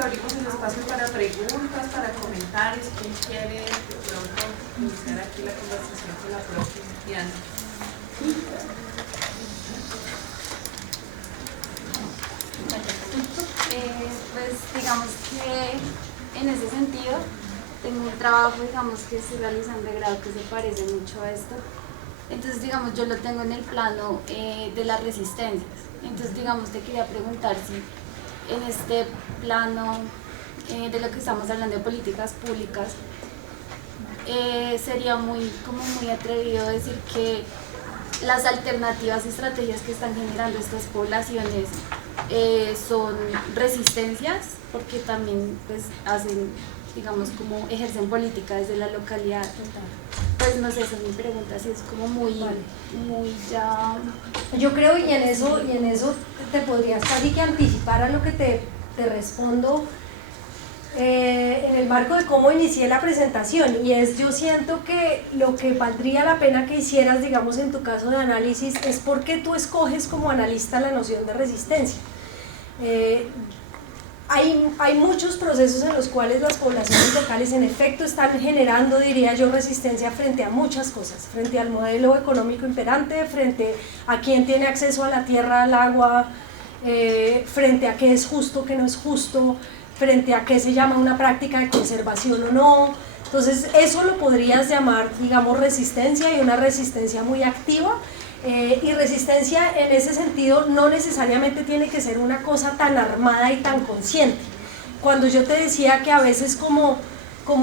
abrimos el espacio para preguntas, para comentarios. ¿Quién quiere de pronto iniciar aquí la conversación con la profe Diana? Pues digamos que en ese sentido tengo un trabajo, digamos, que estoy realizando de grado que se parece mucho a esto. Entonces, digamos, yo lo tengo en el plano de las resistencias. Entonces, digamos, te quería preguntar si en este plano de lo que estamos hablando de políticas públicas, sería muy atrevido decir que las alternativas y estrategias que están generando estas poblaciones son resistencias, porque también pues hacen, digamos, como ejercen política desde la localidad. Pues no sé, esa es mi pregunta, si es como muy ya... Yo creo, y en eso te podrías casi que anticipar a lo que te respondo en el marco de cómo inicié la presentación, y es, yo siento que lo que valdría la pena que hicieras, digamos, en tu caso de análisis, es por qué tú escoges como analista la noción de resistencia. Hay muchos procesos en los cuales las poblaciones locales en efecto están generando, diría yo, resistencia frente a muchas cosas, frente al modelo económico imperante, frente a quién tiene acceso a la tierra, al agua, frente a qué es justo, qué no es justo, frente a qué se llama una práctica de conservación o no. Entonces eso lo podrías llamar, digamos, resistencia, y una resistencia muy activa. Y resistencia en ese sentido no necesariamente tiene que ser una cosa tan armada y tan consciente. Cuando yo te decía que a veces como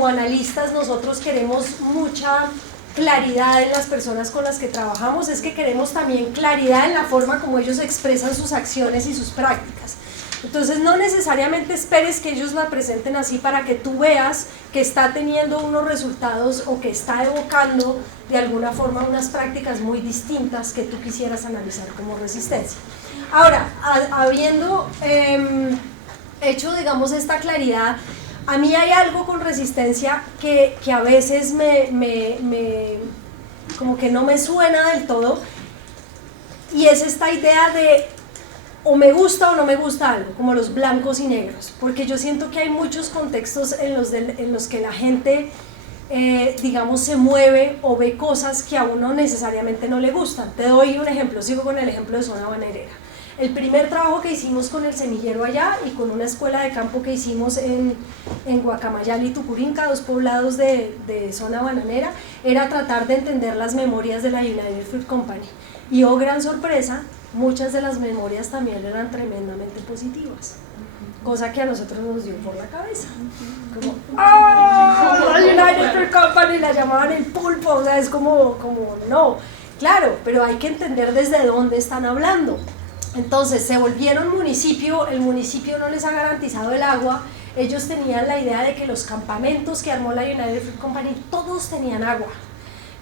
analistas nosotros queremos mucha claridad en las personas con las que trabajamos, es que queremos también claridad en la forma como ellos expresan sus acciones y sus prácticas. Entonces no necesariamente esperes que ellos la presenten así para que tú veas que está teniendo unos resultados o que está evocando de alguna forma unas prácticas muy distintas que tú quisieras analizar como resistencia. Ahora, habiendo hecho, digamos, esta claridad, a mí hay algo con resistencia que a veces como que no me suena del todo, y es esta idea de o me gusta o no me gusta algo, como los blancos y negros, porque yo siento que hay muchos contextos en los que la gente, digamos, se mueve o ve cosas que a uno necesariamente no le gustan. Te doy un ejemplo, sigo con el ejemplo de zona bananera. El primer trabajo que hicimos con el semillero allá y con una escuela de campo que hicimos en Guacamayal y Tucurinca, dos poblados de zona bananera, era tratar de entender las memorias de la United Fruit Company. Y oh, gran sorpresa, muchas de las memorias también eran tremendamente positivas, cosa que a nosotros nos dio por la cabeza, como ¡ah! La United Fruit Company la llamaban el pulpo, o sea, es como no, claro, pero hay que entender desde dónde están hablando. Entonces se volvieron municipio, el municipio no les ha garantizado el agua, ellos tenían la idea de que los campamentos que armó la United Fruit Company todos tenían agua.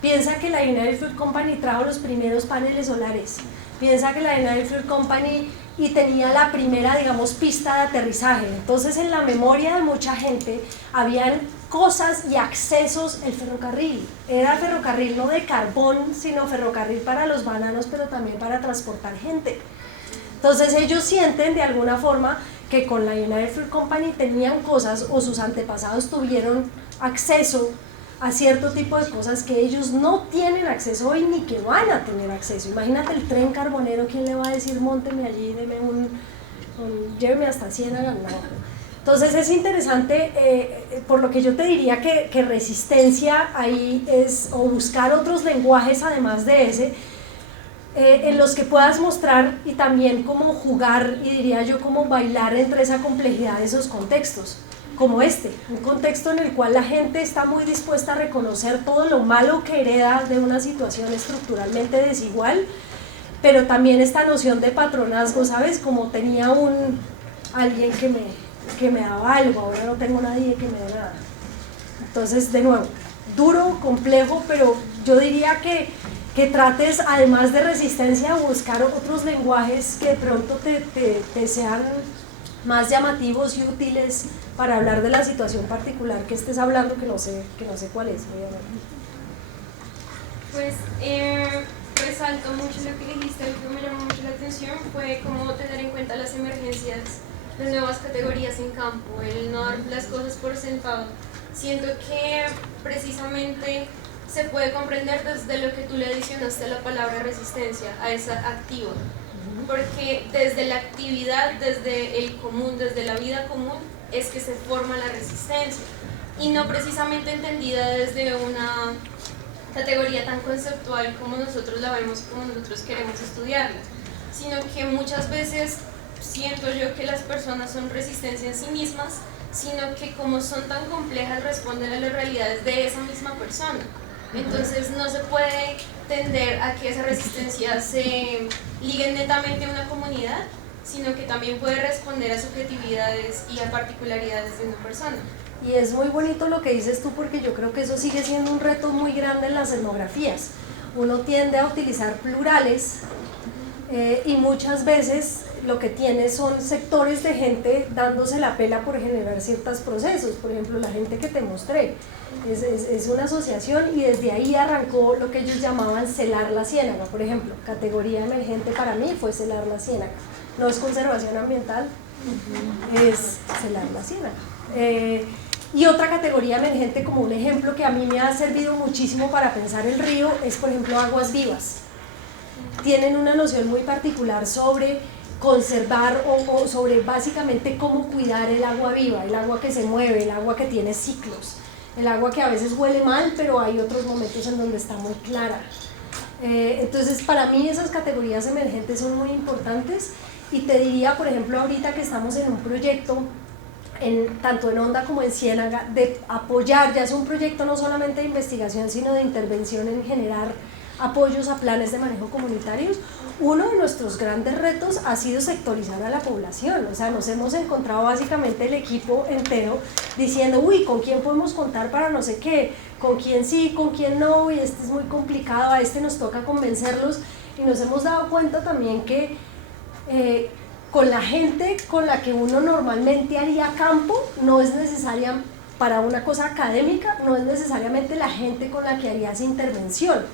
Piensa que la United Fruit Company trajo los primeros paneles solares, piensa que la United Fruit Company y tenía la primera, digamos, pista de aterrizaje. Entonces en la memoria de mucha gente habían cosas y accesos. El ferrocarril, era ferrocarril no de carbón, sino ferrocarril para los bananos, pero también para transportar gente. Entonces ellos sienten de alguna forma que con la United Fruit Company tenían cosas, o sus antepasados tuvieron acceso a cierto tipo de cosas que ellos no tienen acceso hoy ni que van a tener acceso. Imagínate el tren carbonero, ¿quién le va a decir mónteme allí, deme lléveme hasta Ciénaga? No. Entonces es interesante, por lo que yo te diría que resistencia ahí es, o buscar otros lenguajes además de ese, en los que puedas mostrar y también como jugar, y diría yo como bailar entre esa complejidad de esos contextos, como un contexto en el cual la gente está muy dispuesta a reconocer todo lo malo que hereda de una situación estructuralmente desigual, pero también esta noción de patronazgo, ¿sabes? Como tenía alguien que me daba algo, ahora no tengo nadie que me dé nada. Entonces, de nuevo, duro, complejo, pero yo diría que trates, además de resistencia, buscar otros lenguajes que de pronto te sean más llamativos y útiles para hablar de la situación particular que estés hablando, que no sé cuál es, obviamente. Pues resalto mucho lo que dijiste, lo que me llamó mucho la atención fue cómo tener en cuenta las emergencias de nuevas categorías en campo, el no dar las cosas por sentado. Siento que precisamente se puede comprender desde lo que tú le adicionaste a la palabra resistencia, a esa activa. Porque desde la actividad, desde el común, desde la vida común, es que se forma la resistencia. Y no precisamente entendida desde una categoría tan conceptual como nosotros la vemos, como nosotros queremos estudiarla, sino que muchas veces siento yo que las personas son resistencia en sí mismas, sino que como son tan complejas responden a las realidades de esa misma persona. Entonces no se puede tender a que esa resistencia se ligue netamente a una comunidad, sino que también puede responder a subjetividades y a particularidades de una persona. Y es muy bonito lo que dices tú, porque yo creo que eso sigue siendo un reto muy grande en las etnografías. Uno tiende a utilizar plurales y muchas veces lo que tiene son sectores de gente dándose la pela por generar ciertos procesos. Por ejemplo, la gente que te mostré es una asociación, y desde ahí arrancó lo que ellos llamaban celar la ciénaga. Por ejemplo, categoría emergente para mí fue celar la ciénaga. No es conservación ambiental, es celar la ciénaga. Y otra categoría emergente, como un ejemplo que a mí me ha servido muchísimo para pensar el río, es por ejemplo aguas vivas. Tienen una noción muy particular sobre conservar o sobre básicamente cómo cuidar el agua viva, el agua que se mueve, el agua que tiene ciclos, el agua que a veces huele mal, pero hay otros momentos en donde está muy clara. Entonces para mí esas categorías emergentes son muy importantes, y te diría, por ejemplo, ahorita que estamos en un proyecto tanto en Onda como en Ciénaga, de apoyar, ya es un proyecto no solamente de investigación, sino de intervención en generar apoyos a planes de manejo comunitarios. Uno de nuestros grandes retos ha sido sectorizar a la población. O sea, nos hemos encontrado básicamente el equipo entero diciendo, uy, ¿con quién podemos contar para no sé qué? ¿Con quién sí, con quién no? Y este es muy complicado, a este nos toca convencerlos. Y nos hemos dado cuenta también que con la gente con la que uno normalmente haría campo, no es necesaria para una cosa académica, no es necesariamente la gente con la que harías intervención,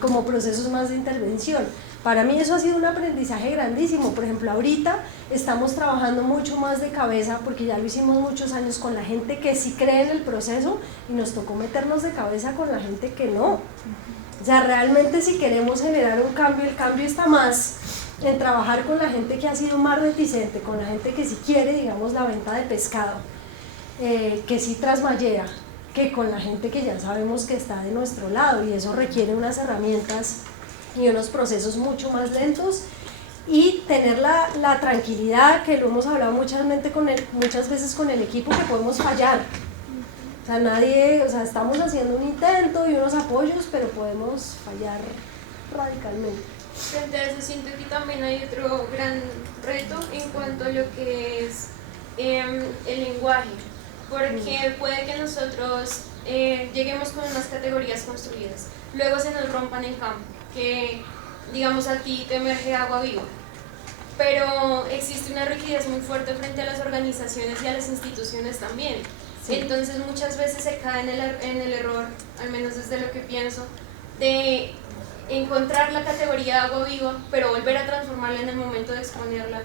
como procesos más de intervención. Para mí eso ha sido un aprendizaje grandísimo. Por ejemplo, ahorita estamos trabajando mucho más de cabeza, porque ya lo hicimos muchos años, con la gente que sí cree en el proceso, y nos tocó meternos de cabeza con la gente que no. O sea, realmente si queremos generar un cambio, el cambio está más en trabajar con la gente que ha sido más reticente, con la gente que sí quiere, digamos, la venta de pescado, que sí trasmayea, que con la gente que ya sabemos que está de nuestro lado, y eso requiere unas herramientas y unos procesos mucho más lentos, y tener la tranquilidad, que lo hemos hablado muchas veces con el equipo, que podemos fallar. O sea, estamos haciendo un intento y unos apoyos, pero podemos fallar radicalmente. Frente a eso siento que también hay otro gran reto en cuanto a lo que es el lenguaje, porque puede que nosotros lleguemos con unas categorías construidas, luego se nos rompan en campo, que digamos a ti te emerge agua viva, pero existe una rigidez muy fuerte frente a las organizaciones y a las instituciones también. Sí. Entonces muchas veces se cae en el error, al menos desde lo que pienso, de encontrar la categoría agua viva, pero volver a transformarla en el momento de exponerla,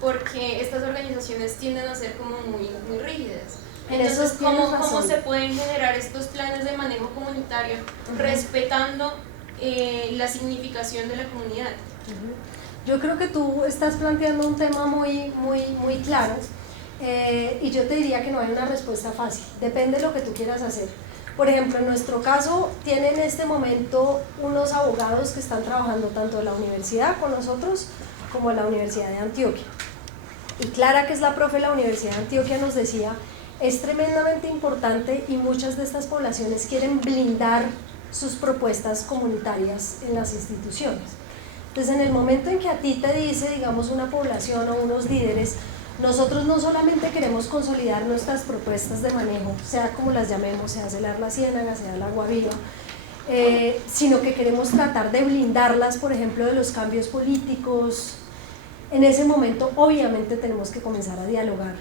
porque estas organizaciones tienden a ser como muy rígidas. Entonces, ¿cómo se pueden generar estos planes de manejo comunitario respetando la significación de la comunidad? Yo creo que tú estás planteando un tema muy claro, y yo te diría que no hay una respuesta fácil, depende de lo que tú quieras hacer. Por ejemplo, en nuestro caso, tiene en este momento unos abogados que están trabajando tanto en la universidad con nosotros como en la Universidad de Antioquia. Y Clara, que es la profe de la Universidad de Antioquia, nos decía, es tremendamente importante, y muchas de estas poblaciones quieren blindar sus propuestas comunitarias en las instituciones. Entonces, en el momento en que a ti te dice, digamos, una población o unos líderes, nosotros no solamente queremos consolidar nuestras propuestas de manejo, sea como las llamemos, sea celar la ciénaga, sea el agua viva, sino que queremos tratar de blindarlas, por ejemplo, de los cambios políticos. En ese momento, obviamente, tenemos que comenzar a dialogar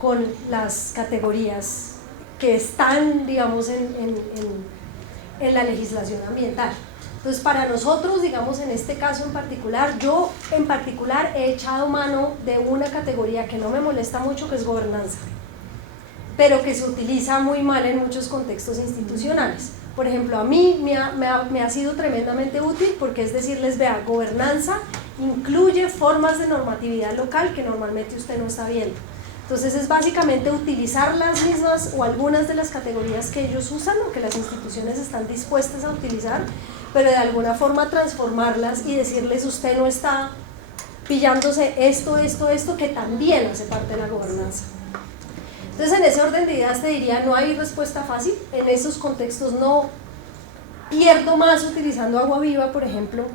con las categorías que están, digamos, en la legislación ambiental. Entonces, para nosotros, digamos, en este caso en particular, yo en particular he echado mano de una categoría que no me molesta mucho, que es gobernanza, pero que se utiliza muy mal en muchos contextos institucionales. Por ejemplo, a mí me ha sido tremendamente útil porque es decirles, vea, gobernanza incluye formas de normatividad local que normalmente usted no está viendo. Entonces es básicamente utilizar las mismas o algunas de las categorías que ellos usan o que las instituciones están dispuestas a utilizar, pero de alguna forma transformarlas y decirles, usted no está pillándose esto, que también hace parte de la gobernanza. Entonces, en ese orden de ideas te diría, no hay respuesta fácil. En esos contextos no pierdo más utilizando agua viva, por ejemplo,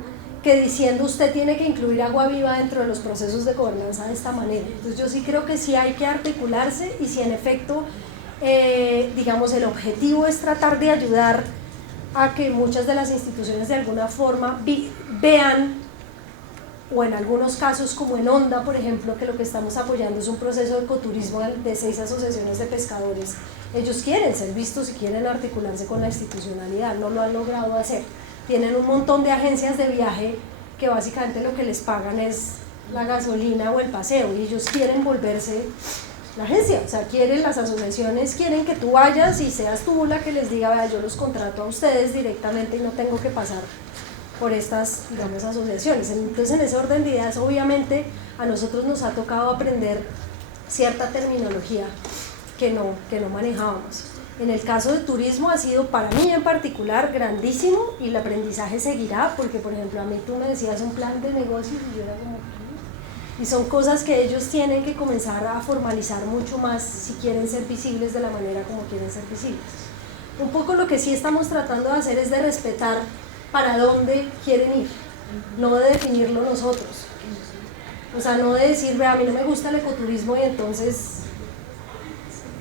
que diciendo usted tiene que incluir agua viva dentro de los procesos de gobernanza de esta manera. Entonces, yo sí creo que sí hay que articularse y si en efecto, digamos, el objetivo es tratar de ayudar a que muchas de las instituciones de alguna forma vean, o en algunos casos como en Onda, por ejemplo, que lo que estamos apoyando es un proceso de ecoturismo de 6 asociaciones de pescadores. Ellos quieren ser vistos y quieren articularse con la institucionalidad, no lo han logrado hacer. Tienen un montón de agencias de viaje que básicamente lo que les pagan es la gasolina o el paseo y ellos quieren volverse la agencia, o sea, las asociaciones quieren que tú vayas y seas tú la que les diga, vea, yo los contrato a ustedes directamente y no tengo que pasar por estas, digamos, asociaciones. Entonces, en ese orden de ideas, obviamente, a nosotros nos ha tocado aprender cierta terminología que no manejábamos. En el caso de turismo ha sido para mí en particular grandísimo y el aprendizaje seguirá, porque por ejemplo a mí tú me decías un plan de negocios y yo era como, y son cosas que ellos tienen que comenzar a formalizar mucho más si quieren ser visibles de la manera como quieren ser visibles. Un poco lo que sí estamos tratando de hacer es de respetar para dónde quieren ir, no de definirlo nosotros. O sea, no de decir, a mí no me gusta el ecoturismo y entonces,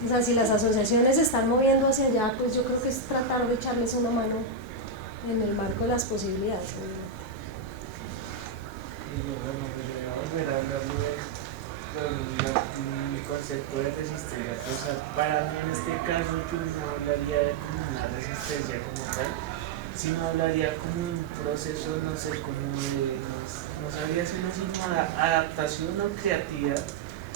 o sea, si las asociaciones se están moviendo hacia allá, pues yo creo que es tratar de echarles una mano en el marco de las posibilidades. El concepto de resistencia, o sea, para mí en este caso yo no hablaría de como una resistencia como tal, sino hablaría como un proceso, no sé, como de, no sabría si no es una adaptación o creatividad.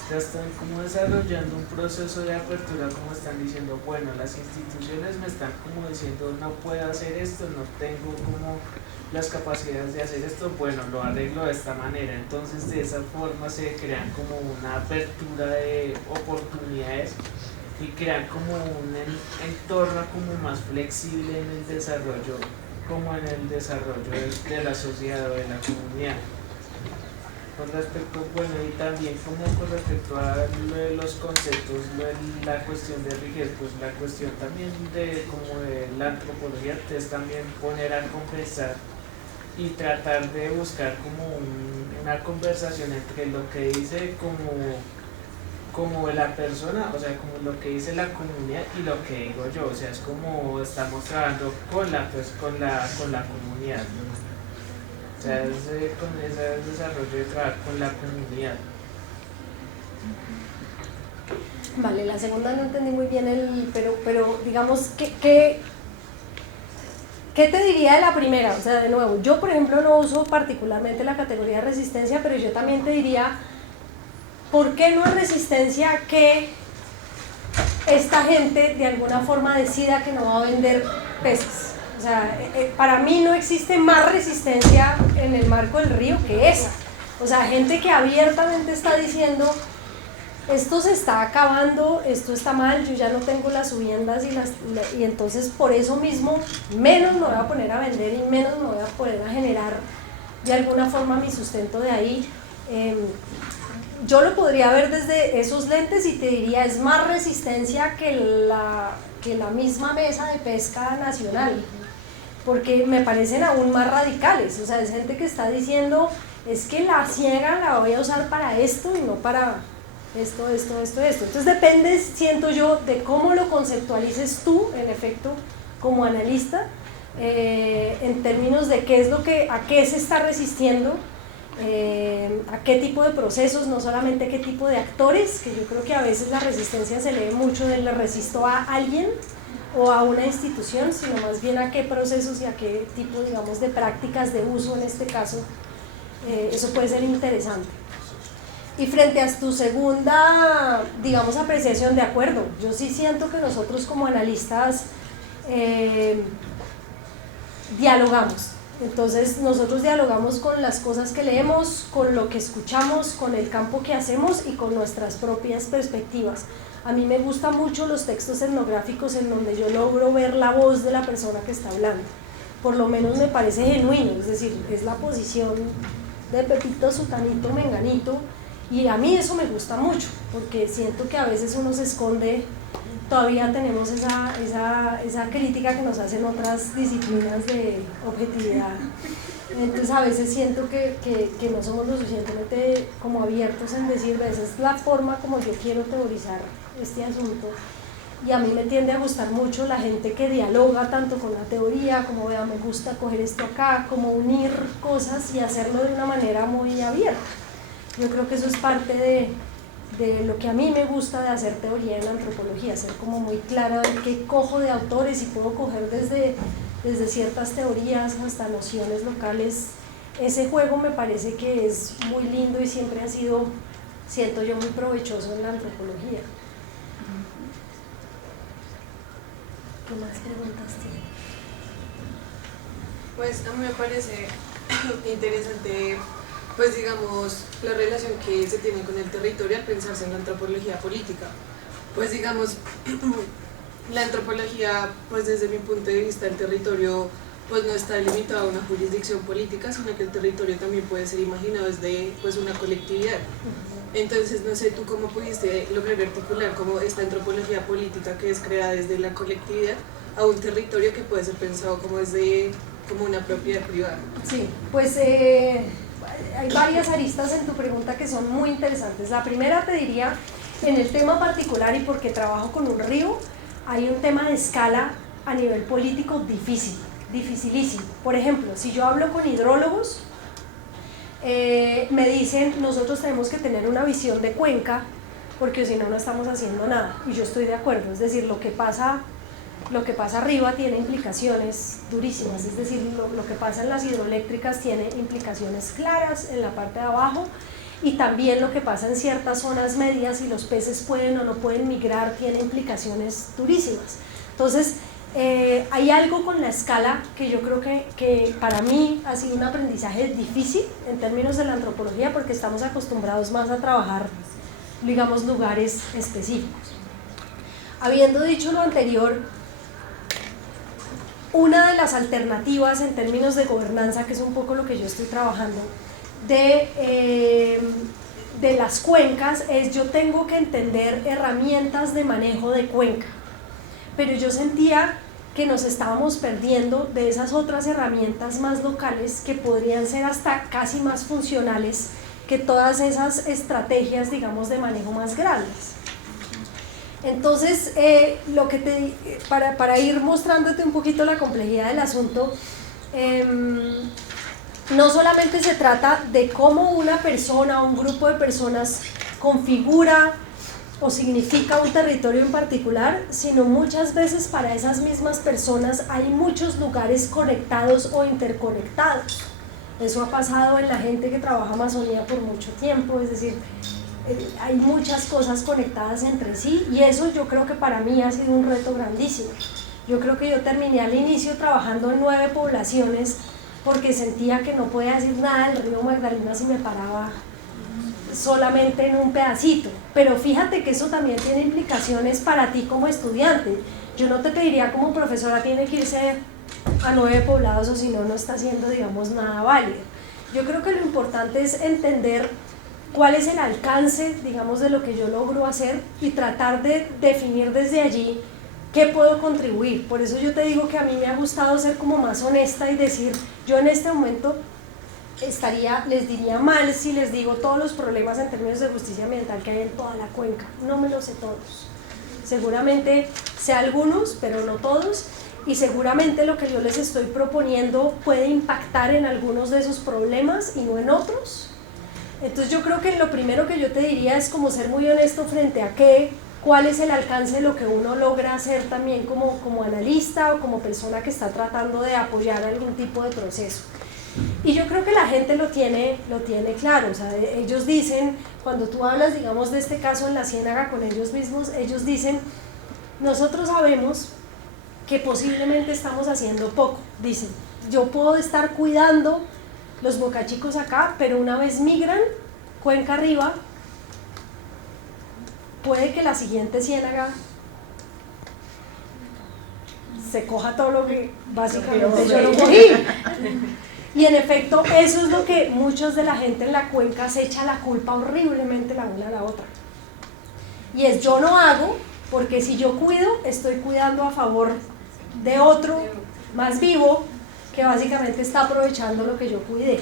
Ya están como desarrollando un proceso de apertura, como están diciendo, bueno, las instituciones me están como diciendo, no puedo hacer esto, no tengo como las capacidades de hacer esto, bueno, lo arreglo de esta manera. Entonces de esa forma se crean como una apertura de oportunidades y crean como un entorno como más flexible en el desarrollo, como en el desarrollo de la sociedad o de la comunidad. Con respecto, bueno, y también como con respecto a lo de los conceptos, lo de la cuestión de Rigel, pues la cuestión también de como de la antropología es también poner a conversar y tratar de buscar como una conversación entre lo que dice como la persona, o sea, como lo que dice la comunidad y lo que digo yo, o sea, es como estamos trabajando con la comunidad, ¿no? O sea, con ese desarrollo de trabajar con la comunidad. Vale, la segunda no entendí muy bien pero digamos, ¿qué te diría de la primera? O sea, de nuevo, yo por ejemplo no uso particularmente la categoría de resistencia, pero yo también te diría, ¿por qué no es resistencia que esta gente de alguna forma decida que no va a vender peces? O sea, para mí no existe más resistencia en el marco del río que esa. O sea, gente que abiertamente está diciendo, esto se está acabando, esto está mal, yo ya no tengo las subiendas y entonces por eso mismo menos me voy a poner a vender y menos me voy a poner a generar de alguna forma mi sustento de ahí. Yo lo podría ver desde esos lentes y te diría, es más resistencia que la misma mesa de pesca nacional, porque me parecen aún más radicales. O sea, es gente que está diciendo, es que la ciega la voy a usar para esto y no para esto. Entonces depende, siento yo, de cómo lo conceptualices tú, en efecto, como analista, en términos de a qué se está resistiendo, a qué tipo de procesos, no solamente qué tipo de actores, que yo creo que a veces la resistencia se lee mucho de le resisto a alguien o a una institución, sino más bien a qué procesos y a qué tipo, digamos, de prácticas de uso en este caso. Eso puede ser interesante. Y frente a tu segunda, digamos, apreciación, de acuerdo, yo sí siento que nosotros como analistas dialogamos. Entonces nosotros dialogamos con las cosas que leemos, con lo que escuchamos, con el campo que hacemos y con nuestras propias perspectivas. A mí me gustan mucho los textos etnográficos en donde yo logro ver la voz de la persona que está hablando. Por lo menos me parece genuino, es decir, es la posición de Pepito, Sutanito, Menganito, y a mí eso me gusta mucho, porque siento que a veces uno se esconde, todavía tenemos esa crítica que nos hacen otras disciplinas de objetividad. Entonces a veces siento que no somos lo suficientemente como abiertos en decir, esa es la forma como yo quiero teorizar este asunto, y a mí me tiende a gustar mucho la gente que dialoga tanto con la teoría, como vea, me gusta coger esto acá, como unir cosas y hacerlo de una manera muy abierta. Yo creo que eso es parte de lo que a mí me gusta de hacer teoría en la antropología, ser como muy clara de qué cojo de autores y puedo coger desde ciertas teorías hasta nociones locales. Ese juego me parece que es muy lindo y siempre ha sido, siento yo, muy provechoso en la antropología. ¿Qué más preguntas tienes? Pues a mí me parece interesante, pues digamos, la relación que se tiene con el territorio al pensarse en la antropología política. Pues digamos, la antropología, pues desde mi punto de vista, el territorio pues no está limitado a una jurisdicción política, sino que el territorio también puede ser imaginado desde pues una colectividad. Entonces, no sé, tú cómo pudiste lograr articular como esta antropología política que es creada desde la colectividad a un territorio que puede ser pensado como desde como una propiedad privada. Sí, pues hay varias aristas en tu pregunta que son muy interesantes. La primera, te diría, en el tema particular y porque trabajo con un río, hay un tema de escala a nivel político dificilísimo. Por ejemplo, si yo hablo con hidrólogos, me dicen, nosotros tenemos que tener una visión de cuenca, porque si no, no estamos haciendo nada. Y yo estoy de acuerdo, es decir, lo que pasa arriba tiene implicaciones durísimas, es decir, lo que pasa en las hidroeléctricas tiene implicaciones claras en la parte de abajo, y también lo que pasa en ciertas zonas medias, si los peces pueden o no pueden migrar, tiene implicaciones durísimas. Entonces, hay algo con la escala que yo creo que para mí ha sido un aprendizaje difícil en términos de la antropología, porque estamos acostumbrados más a trabajar, digamos, lugares específicos. Habiendo dicho lo anterior, una de las alternativas en términos de gobernanza, que es un poco lo que yo estoy trabajando, de las cuencas, es yo tengo que entender herramientas de manejo de cuenca, pero yo sentía que nos estábamos perdiendo de esas otras herramientas más locales que podrían ser hasta casi más funcionales que todas esas estrategias, digamos, de manejo más grandes. Entonces, para ir mostrándote un poquito la complejidad del asunto, no solamente se trata de cómo una persona o un grupo de personas configura o significa un territorio en particular, sino muchas veces para esas mismas personas hay muchos lugares conectados o interconectados. Eso ha pasado en la gente que trabaja Amazonía por mucho tiempo, es decir, hay muchas cosas conectadas entre sí, y eso yo creo que para mí ha sido un reto grandísimo. Yo creo que yo terminé al inicio trabajando en 9 poblaciones porque sentía que no podía decir nada del río Magdalena si me paraba solamente en un pedacito, pero fíjate que eso también tiene implicaciones para ti como estudiante. Yo no te pediría como profesora tiene que irse a 9 poblados o si no, no está haciendo, digamos, nada válido. Yo creo que lo importante es entender cuál es el alcance, digamos, de lo que yo logro hacer y tratar de definir desde allí qué puedo contribuir. Por eso yo te digo que a mí me ha gustado ser como más honesta y decir, yo en este momento les diría mal si les digo todos los problemas en términos de justicia ambiental que hay en toda la cuenca. No me los sé todos. Seguramente sé algunos, pero no todos, y seguramente lo que yo les estoy proponiendo puede impactar en algunos de esos problemas y no en otros. Entonces yo creo que lo primero que yo te diría es como ser muy honesto frente a cuál es el alcance de lo que uno logra hacer también como analista o como persona que está tratando de apoyar algún tipo de proceso. Y yo creo que la gente lo tiene claro, o sea, ellos dicen, cuando tú hablas, digamos, de este caso en la Ciénaga con ellos mismos, ellos dicen, nosotros sabemos que posiblemente estamos haciendo poco, dicen, yo puedo estar cuidando los bocachicos acá, pero una vez migran, cuenca arriba, puede que la siguiente ciénaga se coja todo lo que básicamente yo no cogí. Y en efecto, eso es lo que muchos de la gente en la cuenca se echa la culpa horriblemente la una a la otra. Y es yo no hago, porque si yo cuido, estoy cuidando a favor de otro más vivo que básicamente está aprovechando lo que yo cuidé.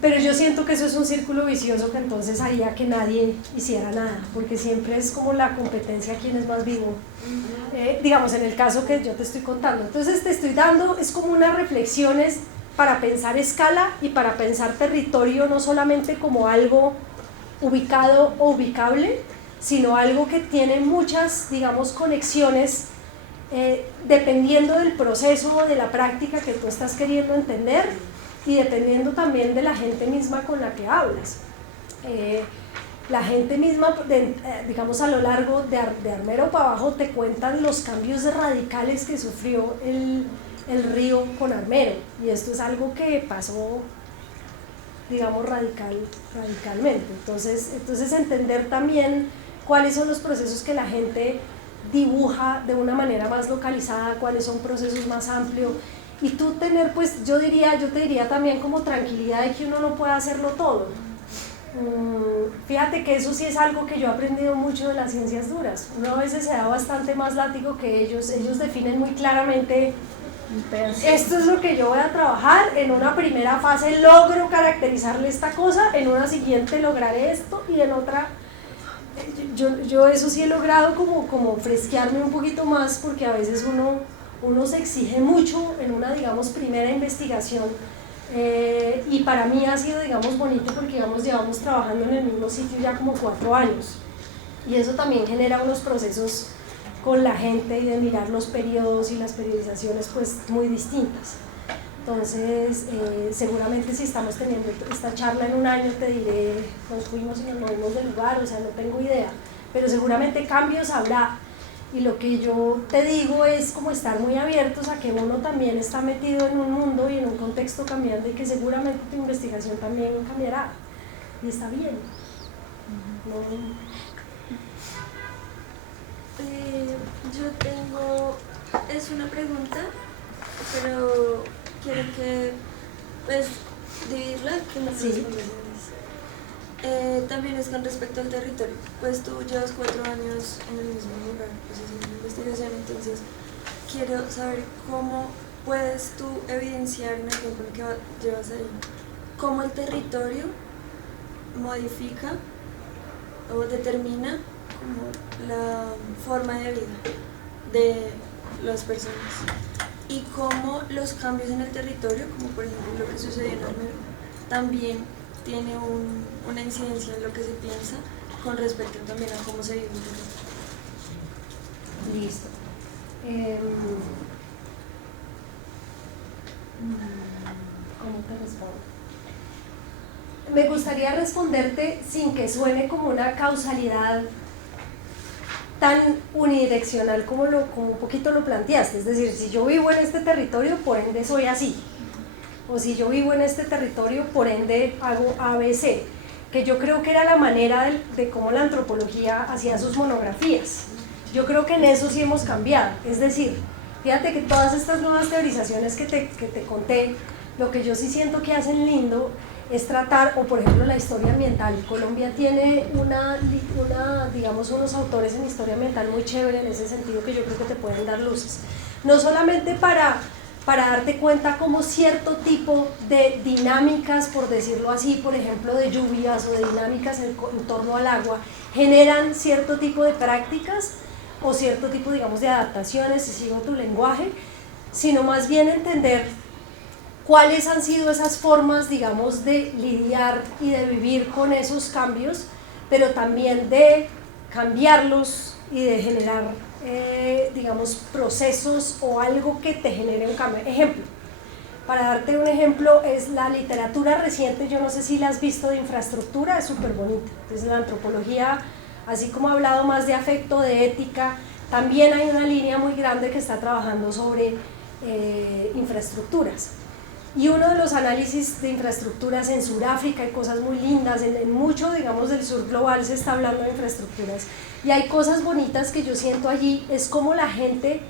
Pero yo siento que eso es un círculo vicioso que entonces haría que nadie hiciera nada, porque siempre es como la competencia quién es más vivo, digamos en el caso que yo te estoy contando. Entonces te estoy dando, es como unas reflexiones para pensar escala y para pensar territorio, no solamente como algo ubicado o ubicable, sino algo que tiene muchas, digamos, conexiones dependiendo del proceso o de la práctica que tú estás queriendo entender, y dependiendo también de la gente misma con la que hablas. La gente misma, digamos, a lo largo de Armero para abajo te cuentan los cambios radicales que sufrió el río con Armero, y esto es algo que pasó, digamos, radicalmente. Entonces entender también cuáles son los procesos que la gente dibuja de una manera más localizada, cuáles son procesos más amplios, y tú tener, pues yo te diría también como tranquilidad de que uno no puede hacerlo todo. Fíjate que eso sí es algo que yo he aprendido mucho de las ciencias duras. Uno a veces se da bastante más látigo que ellos definen muy claramente, esto es lo que yo voy a trabajar, en una primera fase logro caracterizarle esta cosa, en una siguiente lograré esto, y en otra, yo eso sí he logrado como fresquearme un poquito más, porque a veces uno se exige mucho en una, digamos, primera investigación, y para mí ha sido, digamos, bonito porque, digamos, llevamos trabajando en el mismo sitio ya como 4 años, y eso también genera unos procesos con la gente y de mirar los periodos y las periodizaciones pues muy distintas. Entonces, seguramente si estamos teniendo esta charla en un año te diré, nos fuimos y nos movimos del lugar, o sea, no tengo idea, pero seguramente cambios habrá. Y lo que yo te digo es como estar muy abiertos a que uno también está metido en un mundo y en un contexto cambiante, y que seguramente tu investigación también cambiará, y está bien. Yo tengo, es una pregunta, pero quiero que, pues, dividirla, que me respondas. También es con respecto al territorio, pues tú llevas 4 años en el mismo lugar, pues haciendo investigación, entonces quiero saber cómo puedes tú evidenciar en el tiempo en que llevas ahí, cómo el territorio modifica o determina como la forma de vida de las personas, y cómo los cambios en el territorio, como por ejemplo lo que sucedió en Armero, también tiene una incidencia en lo que se piensa con respecto también a cómo se vive el territorio. Listo. ¿Cómo te respondo? Me gustaría responderte sin que suene como una causalidad tan unidireccional como un poquito lo planteaste, es decir, si yo vivo en este territorio, por ende soy así, o si yo vivo en este territorio, por ende hago ABC, que yo creo que era la manera de cómo la antropología hacía sus monografías. Yo creo que en eso sí hemos cambiado, es decir, fíjate que todas estas nuevas teorizaciones que te conté, lo que yo sí siento que hacen lindo es tratar, o por ejemplo la historia ambiental. Colombia tiene digamos, unos autores en historia ambiental muy chévere en ese sentido, que yo creo que te pueden dar luces, no solamente para darte cuenta cómo cierto tipo de dinámicas, por decirlo así, por ejemplo de lluvias o de dinámicas en torno al agua, generan cierto tipo de prácticas o cierto tipo, digamos, de adaptaciones, si sigo tu lenguaje, sino más bien entender cuáles han sido esas formas, digamos, de lidiar y de vivir con esos cambios, pero también de cambiarlos y de generar, digamos, procesos o algo que te genere un cambio. Ejemplo, para darte un ejemplo, es la literatura reciente, yo no sé si la has visto, de infraestructura, es súper bonita. Entonces la antropología, así como ha hablado más de afecto, de ética, también hay una línea muy grande que está trabajando sobre infraestructuras. Y uno de los análisis de infraestructuras en Sudáfrica, hay cosas muy lindas, en mucho, digamos, del sur global se está hablando de infraestructuras. Y hay cosas bonitas que yo siento allí, es como la gente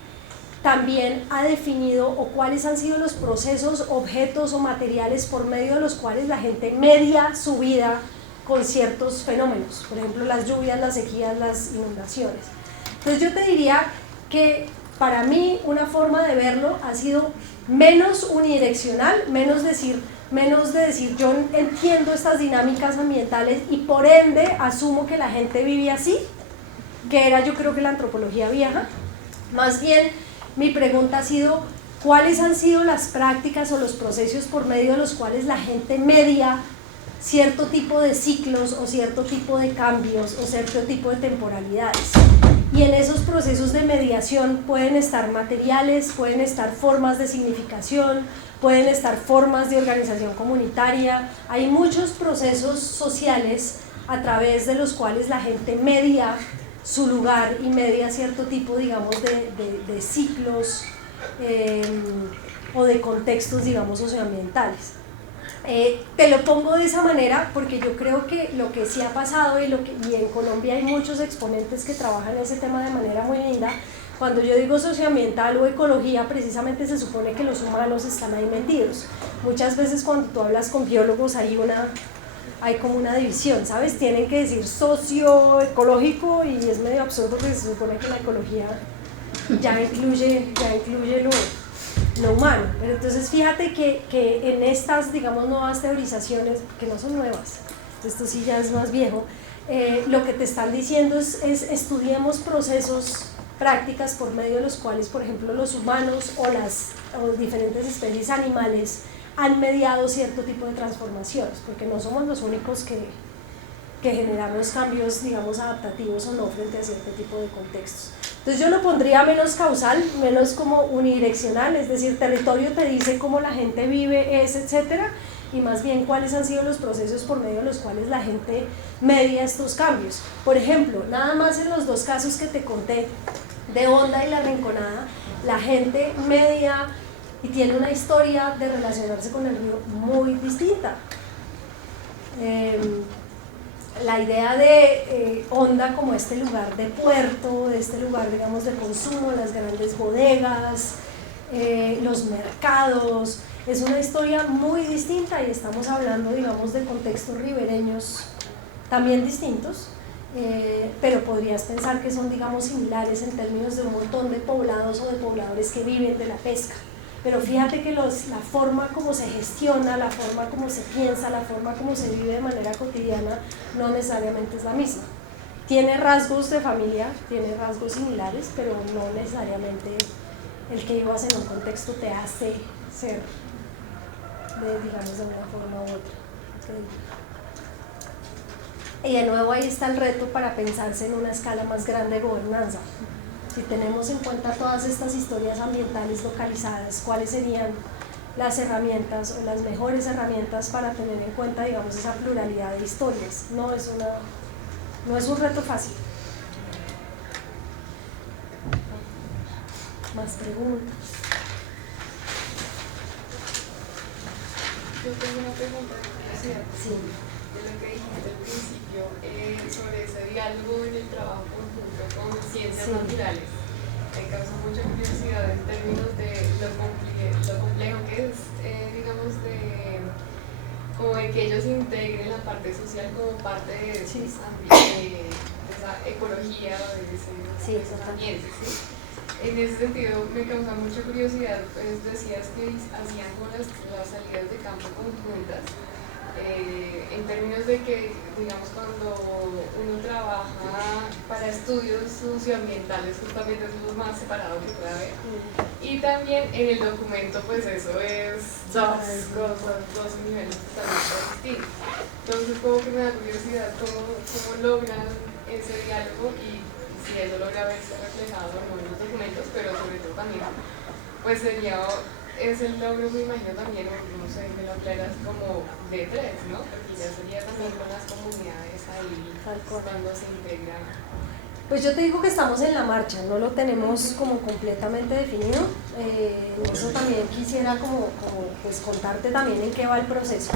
también ha definido o cuáles han sido los procesos, objetos o materiales por medio de los cuales la gente media su vida con ciertos fenómenos, por ejemplo las lluvias, las sequías, las inundaciones. Entonces yo te diría que para mí una forma de verlo ha sido menos unidireccional, menos de decir yo entiendo estas dinámicas ambientales y por ende asumo que la gente vive así, que era yo creo que la antropología vieja. Más bien mi pregunta ha sido cuáles han sido las prácticas o los procesos por medio de los cuales la gente media cierto tipo de ciclos o cierto tipo de cambios o cierto tipo de temporalidades. Y en esos procesos de mediación pueden estar materiales, pueden estar formas de significación, pueden estar formas de organización comunitaria. Hay muchos procesos sociales a través de los cuales la gente media su lugar y media cierto tipo, digamos, de ciclos o de contextos, digamos, socioambientales. Te lo pongo de esa manera porque yo creo que lo que sí ha pasado y en Colombia hay muchos exponentes que trabajan ese tema de manera muy linda. Cuando yo digo socioambiental o ecología, precisamente se supone que los humanos están ahí metidos. Muchas veces cuando tú hablas con biólogos hay como una división, ¿sabes? Tienen que decir socioecológico y es medio absurdo porque se supone que la ecología ya incluye lo humano. Pero entonces fíjate que en estas, digamos, nuevas teorizaciones, que no son nuevas, esto sí ya es más viejo, lo que te están diciendo es estudiemos procesos, prácticas por medio de los cuales, por ejemplo, los humanos o diferentes especies animales han mediado cierto tipo de transformaciones, porque no somos los únicos que generamos cambios, digamos, adaptativos o no frente a cierto tipo de contextos. Entonces yo lo pondría menos causal, menos como unidireccional, es decir, territorio te dice cómo la gente vive, etcétera, y más bien cuáles han sido los procesos por medio de los cuales la gente media estos cambios. Por ejemplo, nada más en los dos casos que te conté, de Honda y La Rinconada, la gente media y tiene una historia de relacionarse con el río muy distinta. La idea de Honda como este lugar de puerto, de este lugar, digamos, de consumo, las grandes bodegas, los mercados, es una historia muy distinta y estamos hablando, digamos, de contextos ribereños también distintos, pero podrías pensar que son, digamos, similares en términos de un montón de poblados o de pobladores que viven de la pesca. Pero fíjate que la forma como se gestiona, la forma como se piensa, la forma como se vive de manera cotidiana no necesariamente es la misma. Tiene rasgos de familia, tiene rasgos similares, pero no necesariamente el que vivas en un contexto te hace ser, digamos, de una forma u otra. Y de nuevo ahí está el reto para pensarse en una escala más grande de gobernanza. Si tenemos en cuenta todas estas historias ambientales localizadas, ¿cuáles serían las herramientas o las mejores herramientas para tener en cuenta, digamos, esa pluralidad de historias? No es un reto fácil. ¿Más preguntas? Yo tengo una pregunta de curiosidad. Sí. De lo que dijiste al principio sobre ese diálogo en el trabajo conjunto con ciencias naturales. Me causa mucha curiosidad en términos de lo complejo que es, digamos, como de que ellos integren la parte social como parte de esa ecología, de esos ambientes. ¿Sí? En ese sentido me causa mucha curiosidad, pues decías que hacían como las salidas de campo conjuntas. En términos de que, digamos, cuando uno trabaja para estudios socioambientales, justamente eso es lo más separado que puede haber. Y también en el documento, pues eso es dos niveles totalmente distintos. Entonces, como que me da curiosidad cómo logran ese diálogo y si eso logra verse reflejado o no en los documentos, pero sobre todo también, pues sería, es el logro, me imagino también, no sé, que lo aclaras como de tres, ¿no? Porque ya sería también con las comunidades ahí cuando se integran. Pues yo te digo que estamos en la marcha, no lo tenemos como completamente definido. Eso también quisiera como pues contarte también en qué va el proceso.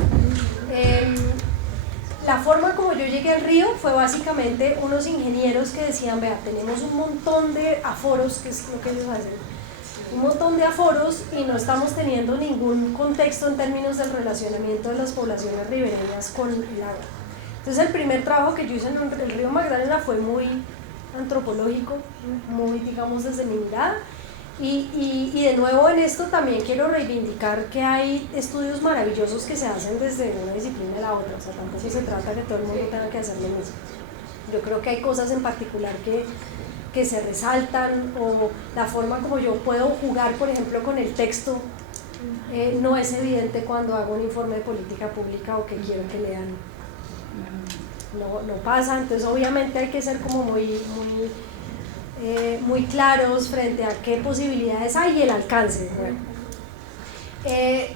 La forma como yo llegué al Río fue básicamente unos ingenieros que decían, vea, tenemos un montón de aforos, que es lo que ellos hacen, un montón de aforos y no estamos teniendo ningún contexto en términos del relacionamiento de las poblaciones ribereñas con el agua. Entonces el primer trabajo que yo hice en el río Magdalena fue muy antropológico, muy, digamos, desde mi mirada. Y de nuevo en esto también quiero reivindicar que hay estudios maravillosos que se hacen desde una disciplina a la otra, o sea, tampoco se trata que todo el mundo tenga que hacer lo mismo. Yo creo que hay cosas en particular que se resaltan, o la forma como yo puedo jugar, por ejemplo, con el texto, no es evidente cuando hago un informe de política pública o que quiero que lean. No pasa, entonces obviamente hay que ser como muy claros frente a qué posibilidades hay y el alcance. Bueno,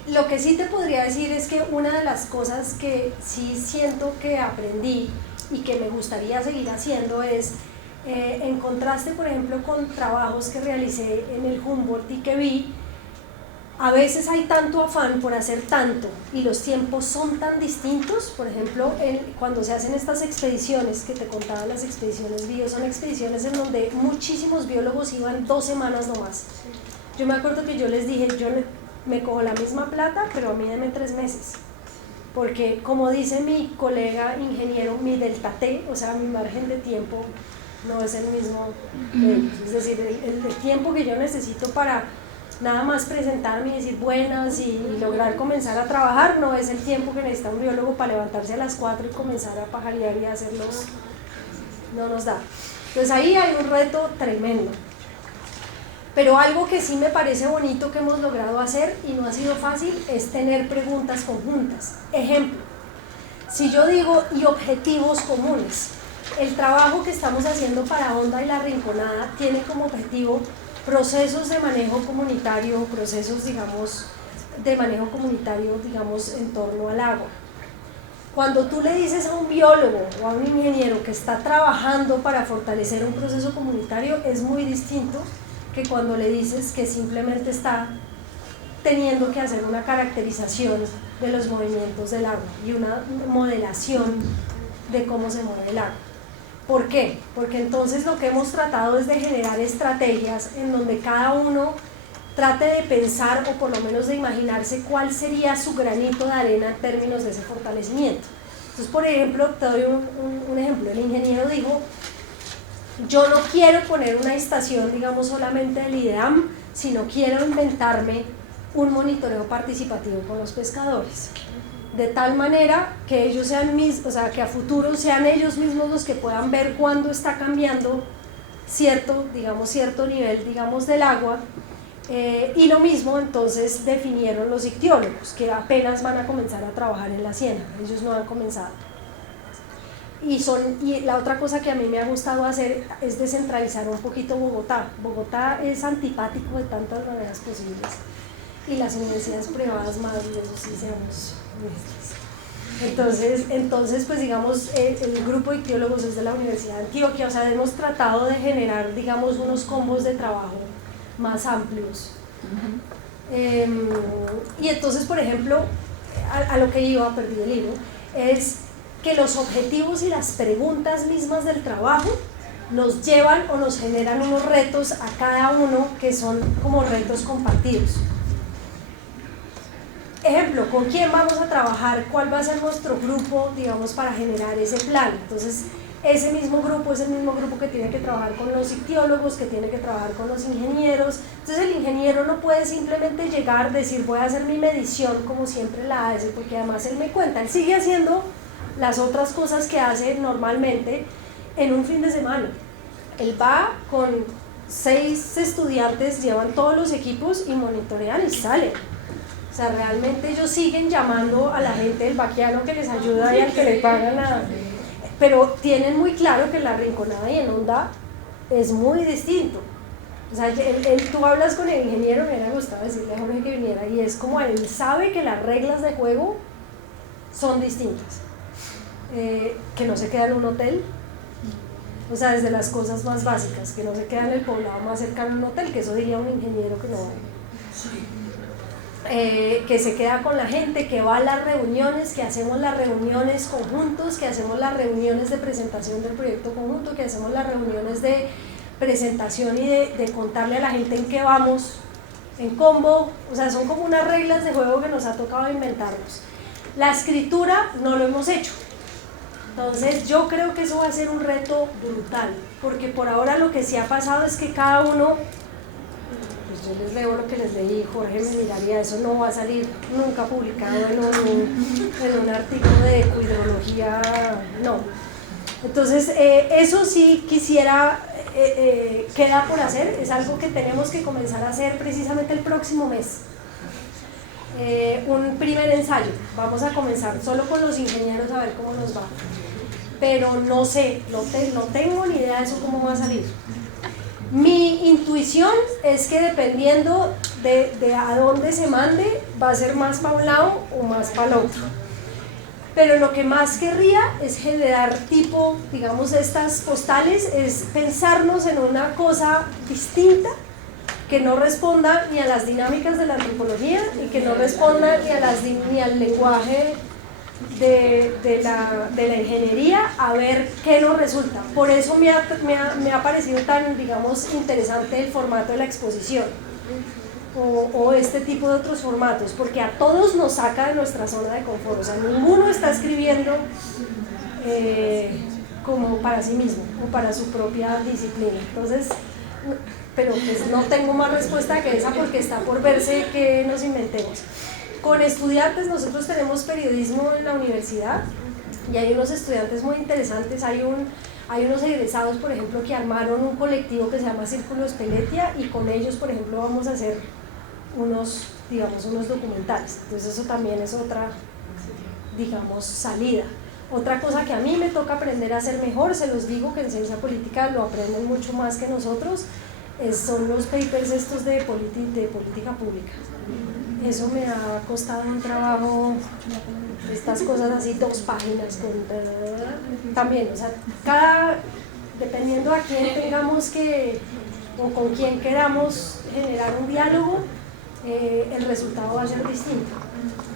lo que sí te podría decir es que una de las cosas que sí siento que aprendí y que me gustaría seguir haciendo es, en contraste por ejemplo con trabajos que realicé en el Humboldt y que vi, a veces hay tanto afán por hacer tanto y los tiempos son tan distintos. Por ejemplo, cuando se hacen estas expediciones que te contaba, las expediciones bio, son expediciones en donde muchísimos biólogos iban 2 semanas nomás. Yo me acuerdo que yo les dije, yo me cojo la misma plata, pero a mí deme 3 meses, porque como dice mi colega ingeniero, mi delta T, o sea, mi margen de tiempo no es el mismo de ellos. Es decir, el tiempo que yo necesito para nada más presentarme y decir buenas y lograr comenzar a trabajar no es el tiempo que necesita un biólogo para levantarse a las 4 y comenzar a pajarear y hacerlos, no nos da. Entonces ahí hay un reto tremendo. Pero algo que sí me parece bonito que hemos logrado hacer y no ha sido fácil es tener preguntas conjuntas. Ejemplo, si yo digo y objetivos comunes, el trabajo que estamos haciendo para Honda y La Rinconada tiene como objetivo procesos de manejo comunitario, procesos, digamos, de manejo comunitario, digamos, en torno al agua. Cuando tú le dices a un biólogo o a un ingeniero que está trabajando para fortalecer un proceso comunitario, es muy distinto que cuando le dices que simplemente está teniendo que hacer una caracterización de los movimientos del agua y una modelación de cómo se mueve el agua. ¿Por qué? Porque entonces lo que hemos tratado es de generar estrategias en donde cada uno trate de pensar o por lo menos de imaginarse cuál sería su granito de arena en términos de ese fortalecimiento. Entonces, por ejemplo, te doy un ejemplo. El ingeniero dijo, yo no quiero poner una estación, digamos, solamente del IDEAM, sino quiero inventarme un monitoreo participativo con los pescadores, de tal manera que ellos sean o sea, que a futuro sean ellos mismos los que puedan ver cuándo está cambiando cierto nivel, digamos, del agua. Y lo mismo entonces definieron los ictiólogos, que apenas van a comenzar a trabajar en la ciénaga, ellos no han comenzado. Y la otra cosa que a mí me ha gustado hacer es descentralizar un poquito Bogotá. Bogotá es antipático de tantas maneras posibles, y las universidades privadas más, y eso sí seamos honestos. Entonces pues digamos, el grupo de ictiólogos es de la Universidad de Antioquia, o sea, hemos tratado de generar, digamos, unos combos de trabajo más amplios. Y entonces, por ejemplo, a lo que iba, perdí el hilo, es que los objetivos y las preguntas mismas del trabajo nos llevan o nos generan unos retos a cada uno que son como retos compartidos. Ejemplo, ¿con quién vamos a trabajar? ¿Cuál va a ser nuestro grupo, digamos, para generar ese plan? Entonces, ese mismo grupo es el mismo grupo que tiene que trabajar con los ictiólogos, que tiene que trabajar con los ingenieros. Entonces, el ingeniero no puede simplemente llegar, decir, voy a hacer mi medición como siempre la hace, porque además él me cuenta, él sigue haciendo las otras cosas que hace normalmente en un fin de semana. Él va con 6 estudiantes, llevan todos los equipos y monitorean y salen. O sea, realmente ellos siguen llamando a la gente del vaquiano que les ayuda y al que le pagan pero tienen muy claro que en La Rinconada y en Onda es muy distinto. O sea, tú hablas con el ingeniero, me hubiera gustado decirle a Jorge que viniera, y es como él sabe que las reglas de juego son distintas, que no se queda en un hotel, o sea, desde las cosas más básicas, que no se queda en el poblado más cercano a un hotel, que eso diría un ingeniero que no, que se queda con la gente, que va a las reuniones, que hacemos las reuniones conjuntos, que hacemos las reuniones de presentación del proyecto conjunto, que hacemos las reuniones de presentación y de contarle a la gente en qué vamos, en combo, o sea, son como unas reglas de juego que nos ha tocado inventarnos. La escritura no lo hemos hecho, entonces yo creo que eso va a ser un reto brutal, porque por ahora lo que sí ha pasado es que cada uno, pues yo les leo lo que les leí, Jorge me miraría, eso no va a salir nunca publicado en un artículo de cuidrología, no. Entonces eso sí quisiera, queda por hacer, es algo que tenemos que comenzar a hacer precisamente el próximo mes. Un primer ensayo, vamos a comenzar solo con los ingenieros a ver cómo nos va, pero no sé, no tengo ni idea de eso cómo va a salir. Mi intuición es que dependiendo de a dónde se mande, va a ser más para un lado o más para el otro. Pero lo que más querría es generar tipo, digamos, estas postales, es pensarnos en una cosa distinta que no responda ni a las dinámicas de la antropología y que no responda ni al lenguaje de la ingeniería, a ver qué nos resulta. Por eso me ha parecido tan, digamos, interesante el formato de la exposición o este tipo de otros formatos, porque a todos nos saca de nuestra zona de confort. O sea, ninguno está escribiendo como para sí mismo o para su propia disciplina. Entonces, pero pues no tengo más respuesta que esa, porque está por verse qué nos inventemos. Con estudiantes, nosotros tenemos periodismo en la universidad y hay unos estudiantes muy interesantes. Hay unos egresados, por ejemplo, que armaron un colectivo que se llama Círculos Peletia, y con ellos, por ejemplo, vamos a hacer unos documentales. Entonces eso también es otra, digamos, salida. Otra cosa que a mí me toca aprender a hacer mejor, se los digo que en ciencia política lo aprenden mucho más que nosotros, son los papers estos de política pública. Eso me ha costado un trabajo, estas cosas así, 2 páginas, también, o sea, dependiendo a quién tengamos que, o con quién queramos generar un diálogo, el resultado va a ser distinto.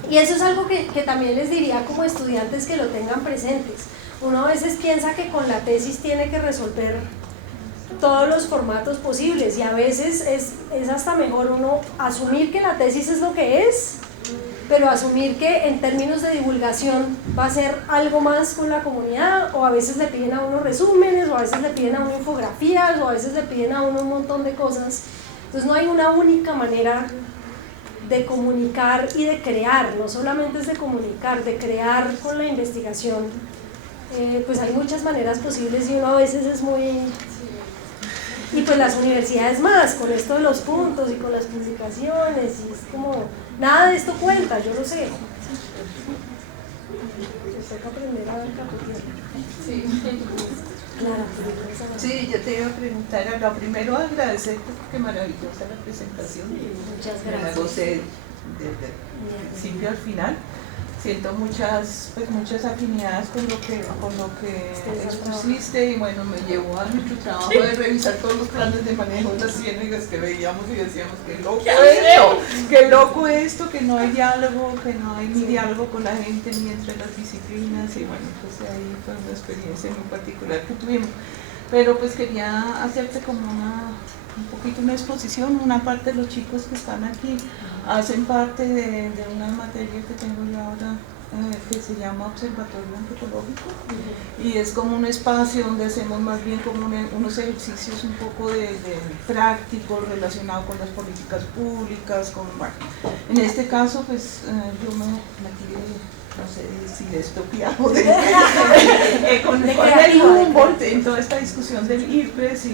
Y eso es algo que también les diría como estudiantes, que lo tengan presentes. Uno a veces piensa que con la tesis tiene que resolver todos los formatos posibles, y a veces es hasta mejor uno asumir que la tesis es lo que es, pero asumir que en términos de divulgación va a ser algo más con la comunidad, o a veces le piden a uno resúmenes, o a veces le piden a uno infografías, o a veces le piden a uno un montón de cosas. Entonces no hay una única manera de comunicar y de crear, no solamente es de comunicar, de crear con la investigación. Pues hay muchas maneras posibles y uno a veces es muy... Y pues las universidades más, con esto de los puntos y con las publicaciones, y es como, nada de esto cuenta, yo lo sé. Hay que aprender a capotear. Sí. Claro, Sí, yo te iba a preguntar, lo primero agradecerte porque maravillosa la presentación. muchas Me la gracias. gocé desde el principio al final. Siento muchas afinidades con lo que expusiste, y bueno, me llevó a nuestro trabajo de revisar todos los planes de manejo de las ciénagas que veíamos y decíamos, qué loco esto, que no hay diálogo, que no hay ni diálogo con la gente ni entre las disciplinas, y bueno, pues ahí fue una experiencia muy particular que tuvimos. Pero pues quería hacerte como un poquito una exposición. Una parte de los chicos que están aquí hacen parte de una materia que tengo yo ahora, que se llama Observatorio Antropológico, y es como un espacio donde hacemos más bien como unos ejercicios un poco de prácticos relacionados con las políticas públicas, bueno, en este caso pues yo me metí, no sé si de estopía o con el Humboldt en toda esta discusión del IRPES y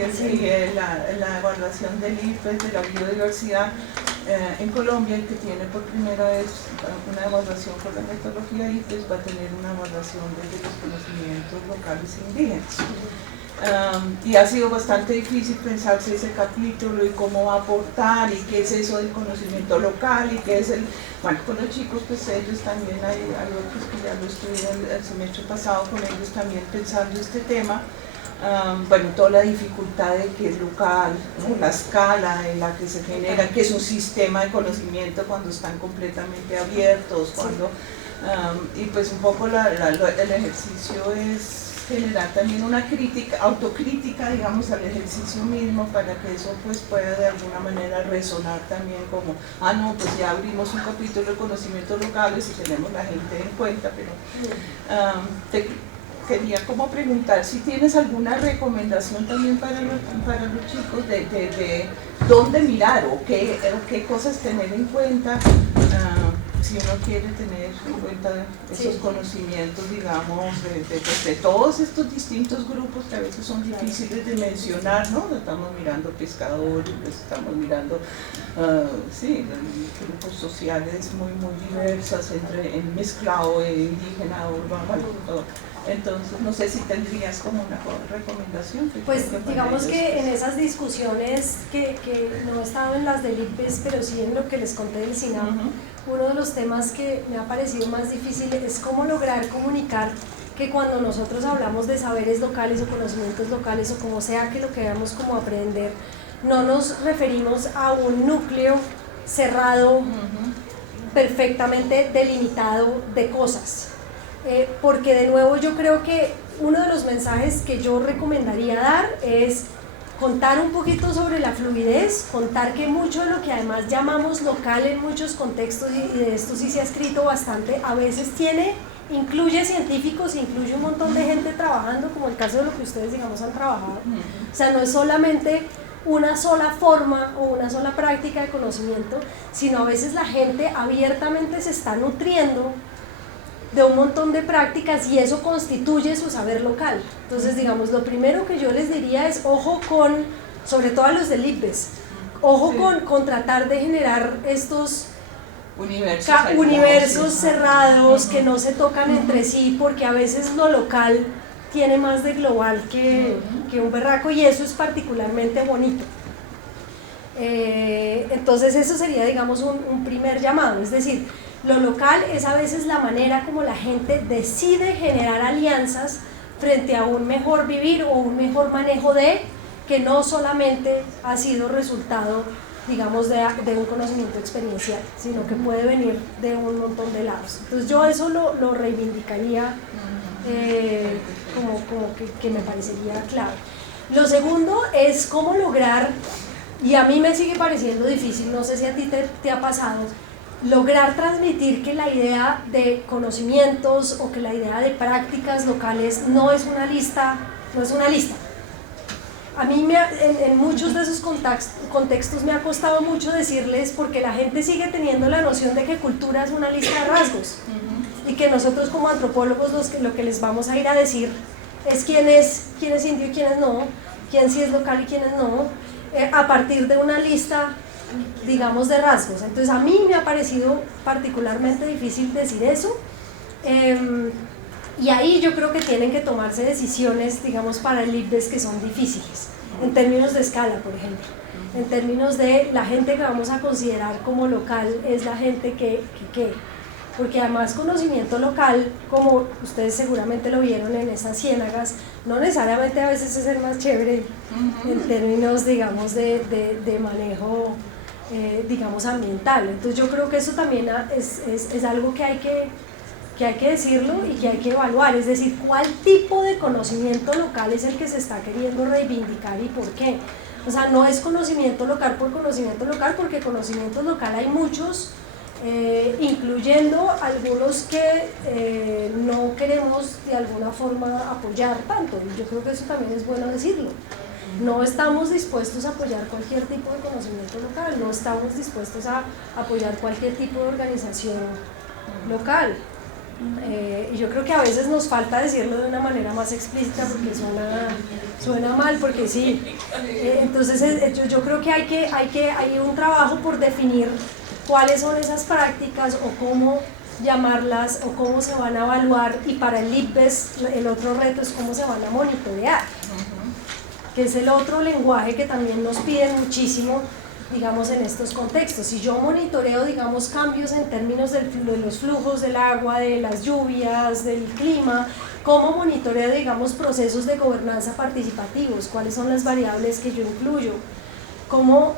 la evaluación del IRPES de la biodiversidad en Colombia, y que tiene por primera vez una evaluación con la metodología IRPES, va a tener una evaluación desde los conocimientos conocimientos locales indígenas. Y ha sido bastante difícil pensarse ese capítulo y cómo va a aportar y qué es eso del conocimiento local y qué es el... Bueno, con los chicos pues ellos también hay otros que ya lo estuvieron el semestre pasado con ellos también pensando este tema. Bueno, toda la dificultad de que es local, ¿no? La escala en la que se genera, que es un sistema de conocimiento cuando están completamente abiertos, cuando, y pues un poco el ejercicio es generar también una crítica, autocrítica, digamos, al ejercicio mismo para que eso pues pueda de alguna manera resonar también como, no, pues ya abrimos un capítulo de conocimientos locales y tenemos la gente en cuenta, pero quería como preguntar si tienes alguna recomendación también para los chicos de dónde mirar o qué cosas tener en cuenta si uno quiere tener en cuenta esos conocimientos, digamos, de todos estos distintos grupos que a veces son difíciles de mencionar, ¿no? Estamos mirando pescadores, estamos mirando, grupos sociales muy diversas, mezclado, indígena, urbano, todo. Entonces, no sé si tendrías como una recomendación. Pues digamos que en esas discusiones que no he estado en las del IPES, pero sí en lo que les conté del SINAM, uno de los temas que me ha parecido más difícil es cómo lograr comunicar que cuando nosotros hablamos de saberes locales o conocimientos locales o como sea que lo queramos como aprender, no nos referimos a un núcleo cerrado, perfectamente delimitado de cosas. Porque de nuevo yo creo que uno de los mensajes que yo recomendaría dar es contar un poquito sobre la fluidez, contar que mucho de lo que además llamamos local en muchos contextos, y de esto sí se ha escrito bastante, a veces incluye científicos, incluye un montón de gente trabajando, como el caso de lo que ustedes digamos han trabajado. O sea, no es solamente una sola forma o una sola práctica de conocimiento, sino a veces la gente abiertamente se está nutriendo de un montón de prácticas y eso constituye su saber local. Entonces, digamos, lo primero que yo les diría es ojo con, sobre todo a los del IPES, ojo con tratar de generar estos universos cerrados que no se tocan entre sí, porque a veces lo local tiene más de global que un berraco, y eso es particularmente bonito. Entonces eso sería, digamos, un primer llamado, es decir, lo local es a veces la manera como la gente decide generar alianzas frente a un mejor vivir o un mejor manejo que no solamente ha sido resultado, digamos, de un conocimiento experiencial, sino que puede venir de un montón de lados. Entonces yo eso lo reivindicaría como que me parecería clave. Lo segundo es cómo lograr, y a mí me sigue pareciendo difícil, no sé si a ti te ha pasado, lograr transmitir que la idea de conocimientos o que la idea de prácticas locales no es una lista. A mí en muchos de esos contextos me ha costado mucho decirles, porque la gente sigue teniendo la noción de que cultura es una lista de rasgos, y que nosotros como antropólogos lo que les vamos a ir a decir es quién es indio y quién no, quién sí es local y quién no, a partir de una lista, digamos, de rasgos. Entonces a mí me ha parecido particularmente difícil decir eso, y ahí yo creo que tienen que tomarse decisiones, digamos, para el IPES que son difíciles, en términos de escala, por ejemplo, en términos de la gente que vamos a considerar como local es la gente que porque además conocimiento local, como ustedes seguramente lo vieron en esas ciénagas, no necesariamente a veces es el más chévere en términos, digamos, de manejo, digamos, ambiental. Entonces yo creo que eso también es algo que hay que decirlo y que hay que evaluar, es decir, cuál tipo de conocimiento local es el que se está queriendo reivindicar y por qué. O sea, no es conocimiento local por conocimiento local, porque conocimiento local hay muchos, incluyendo algunos que no queremos de alguna forma apoyar tanto, y yo creo que eso también es bueno decirlo. No estamos dispuestos a apoyar cualquier tipo de conocimiento local, no estamos dispuestos a apoyar cualquier tipo de organización local. Y yo creo que a veces nos falta decirlo de una manera más explícita, porque suena mal, porque sí. Entonces yo creo que hay un trabajo por definir cuáles son esas prácticas o cómo llamarlas o cómo se van a evaluar, y para el IPBES el otro reto es cómo se van a monitorear, que es el otro lenguaje que también nos piden muchísimo, digamos, en estos contextos. Si yo monitoreo, digamos, cambios en términos de los flujos del agua, de las lluvias, del clima, ¿cómo monitoreo, digamos, procesos de gobernanza participativos? ¿Cuáles son las variables que yo incluyo? ¿Cómo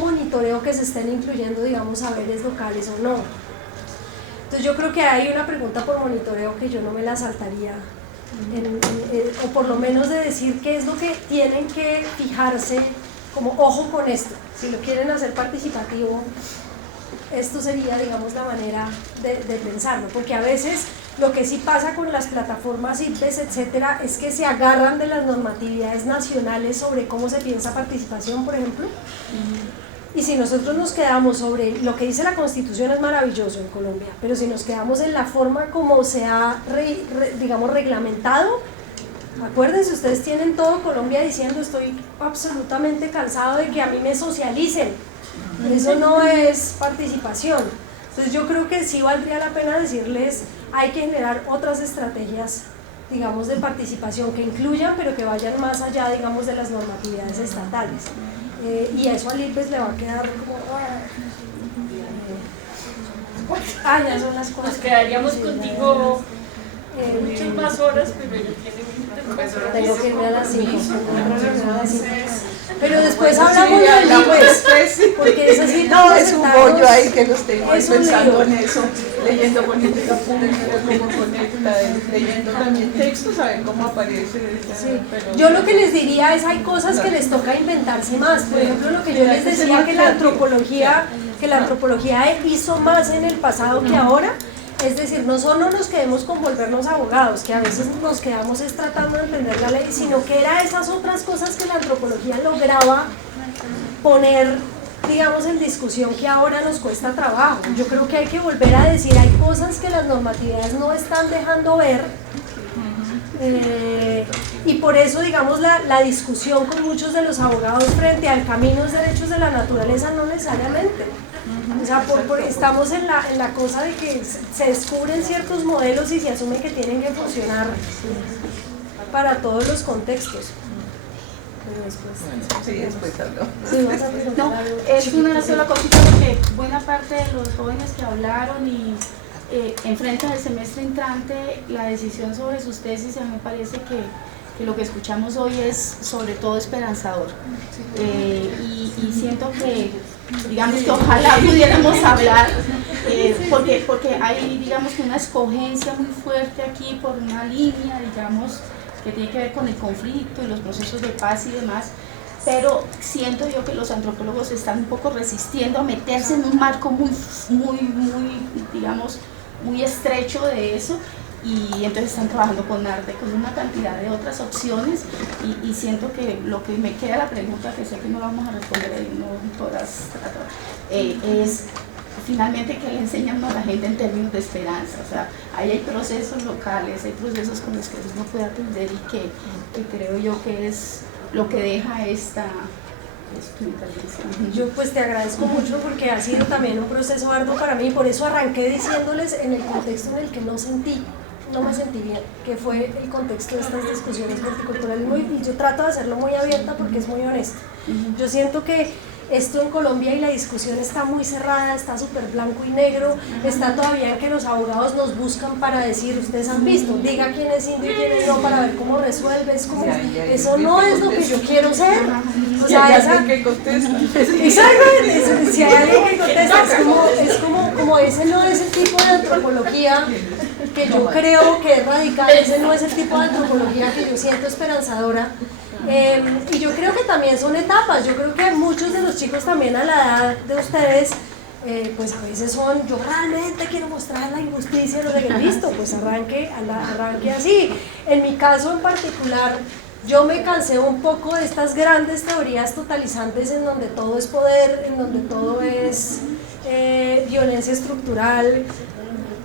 monitoreo que se estén incluyendo, digamos, saberes locales o no? Entonces yo creo que hay una pregunta por monitoreo que yo no me la saltaría, o por lo menos de decir qué es lo que tienen que fijarse, como ojo con esto, si lo quieren hacer participativo, esto sería, digamos, la manera de pensarlo, porque a veces lo que sí pasa con las plataformas IPBES, etcétera, es que se agarran de las normatividades nacionales sobre cómo se piensa participación, por ejemplo, y si nosotros nos quedamos sobre lo que dice la Constitución, es maravilloso en Colombia, pero si nos quedamos en la forma como se ha, digamos, reglamentado, acuérdense, ustedes tienen todo Colombia diciendo estoy absolutamente cansado de que a mí me socialicen, eso no es participación. Entonces yo creo que sí valdría la pena decirles, hay que generar otras estrategias, digamos, de participación que incluyan, pero que vayan más allá, digamos, de las normatividades estatales. Y eso al IPBES le va a quedar como... ya son las cosas. Nos quedaríamos contigo muchas más horas, pero yo tengo que irme a las 5. Pero después hablamos del IPBES, porque es así. No, es un bollo ahí que los tengo pensando en eso, leyendo política pública, cómo conecta, leyendo también textos, saben cómo aparece. Sí. Yo lo que les diría es, hay cosas que les toca inventarse más. Por ejemplo, lo que yo les decía, que la antropología hizo más en el pasado que ahora. Es decir, no solo nos quedemos con volvernos abogados, que a veces nos quedamos tratando de entender la ley, sino que era esas otras cosas que la antropología lograba poner, digamos, en discusión, que ahora nos cuesta trabajo. Yo creo que hay que volver a decir, hay cosas que las normatividades no están dejando ver, y por eso, digamos, la discusión con muchos de los abogados frente al caminos derechos de la naturaleza no necesariamente. O sea, estamos en la cosa de que se descubren ciertos modelos y se asume que tienen que funcionar para todos los contextos. Pero después... Sí, después habló. Sí, vas a preguntar no, algo. es una sola cosita, porque buena parte de los jóvenes que hablaron y enfrentan el semestre entrante la decisión sobre sus tesis, a mí me parece que lo que escuchamos hoy es sobre todo esperanzador, y siento que, digamos, que ojalá pudiéramos hablar, porque hay, digamos, que una escogencia muy fuerte aquí por una línea, digamos, que tiene que ver con el conflicto y los procesos de paz y demás, pero siento yo que los antropólogos están un poco resistiendo a meterse en un marco muy, digamos, muy estrecho de eso, y entonces están trabajando con arte, con una cantidad de otras opciones, y siento que lo que me queda la pregunta, que sé que no vamos a responder en todas, es finalmente qué le enseñan a la gente en términos de esperanza. O sea, ahí hay procesos locales, hay procesos con los que uno puede atender, y que creo yo que es lo que deja esta intervención. Yo pues te agradezco mucho, porque ha sido también un proceso arduo para mí, por eso arranqué diciéndoles en el contexto en el que no me sentí bien, que fue el contexto de estas discusiones de horticulturalismo, y yo trato de hacerlo muy abierta porque es muy honesto. Yo siento que esto en Colombia y la discusión está muy cerrada, está súper blanco y negro, está todavía en que los abogados nos buscan para decir, ustedes han visto, diga quién es indio y quién es no, para ver cómo resuelve. Es como, eso no es lo que yo quiero ser. O sea, esa... que contesta. Exactamente, si hay alguien que contesta, es como ese no es el tipo de antropología que yo creo que es radical, ese no es el tipo de antropología que yo siento esperanzadora. Y yo creo que también son etapas. Yo creo que muchos de los chicos también a la edad de ustedes, pues a veces son, yo realmente quiero mostrar la injusticia, no sé qué, listo, pues arranque así. En mi caso en particular, yo me cansé un poco de estas grandes teorías totalizantes en donde todo es poder, en donde todo es violencia estructural.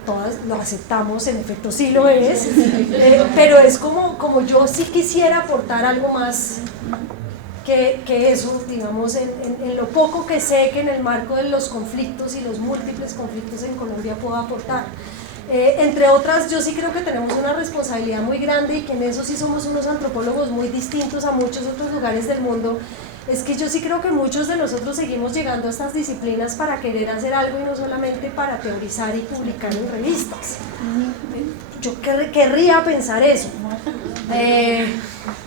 Todas lo aceptamos, en efecto sí lo es, pero es como yo sí quisiera aportar algo más que eso, digamos, en lo poco que sé que en el marco de los conflictos y los múltiples conflictos en Colombia puedo aportar. Entre otras, yo sí creo que tenemos una responsabilidad muy grande y que en eso sí somos unos antropólogos muy distintos a muchos otros lugares del mundo. Es que yo sí creo que muchos de nosotros seguimos llegando a estas disciplinas para querer hacer algo y no solamente para teorizar y publicar en revistas. Yo querría pensar eso.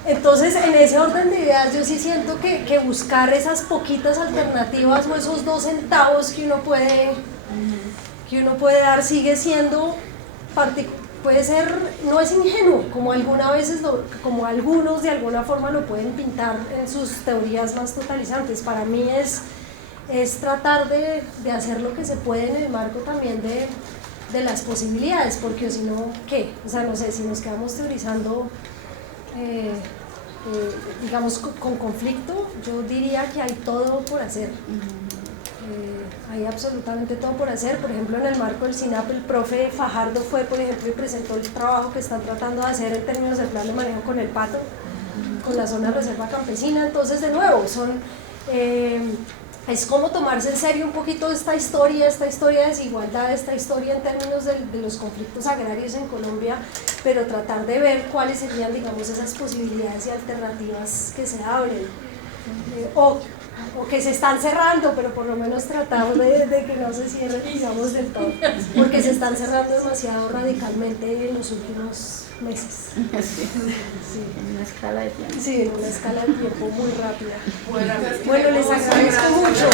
Entonces, en ese orden de ideas, yo sí siento que buscar esas poquitas alternativas o esos 2 centavos que uno puede dar sigue siendo, puede ser, no es ingenuo, como como algunos de alguna forma lo pueden pintar en sus teorías más totalizantes. Para mí es tratar de hacer lo que se puede en el marco también de las posibilidades, porque si no, ¿qué? O sea, no sé, si nos quedamos teorizando, digamos, con conflicto, yo diría que hay todo por hacer. Hay absolutamente todo por hacer. Por ejemplo, en el marco del SINAP, el profe Fajardo fue, por ejemplo, y presentó el trabajo que están tratando de hacer en términos del plan de manejo con el pato, con la zona de reserva campesina. Entonces, de nuevo, es como tomarse en serio un poquito esta historia de desigualdad, esta historia en términos de los conflictos agrarios en Colombia, pero tratar de ver cuáles serían, digamos, esas posibilidades y alternativas que se abren. O que se están cerrando, pero por lo menos tratar de que no se cierren, digamos, del todo, porque se están cerrando demasiado radicalmente en los últimos meses. Sí, en una escala de tiempo. Sí, en una escala de tiempo muy rápida. Bueno, les agradezco mucho.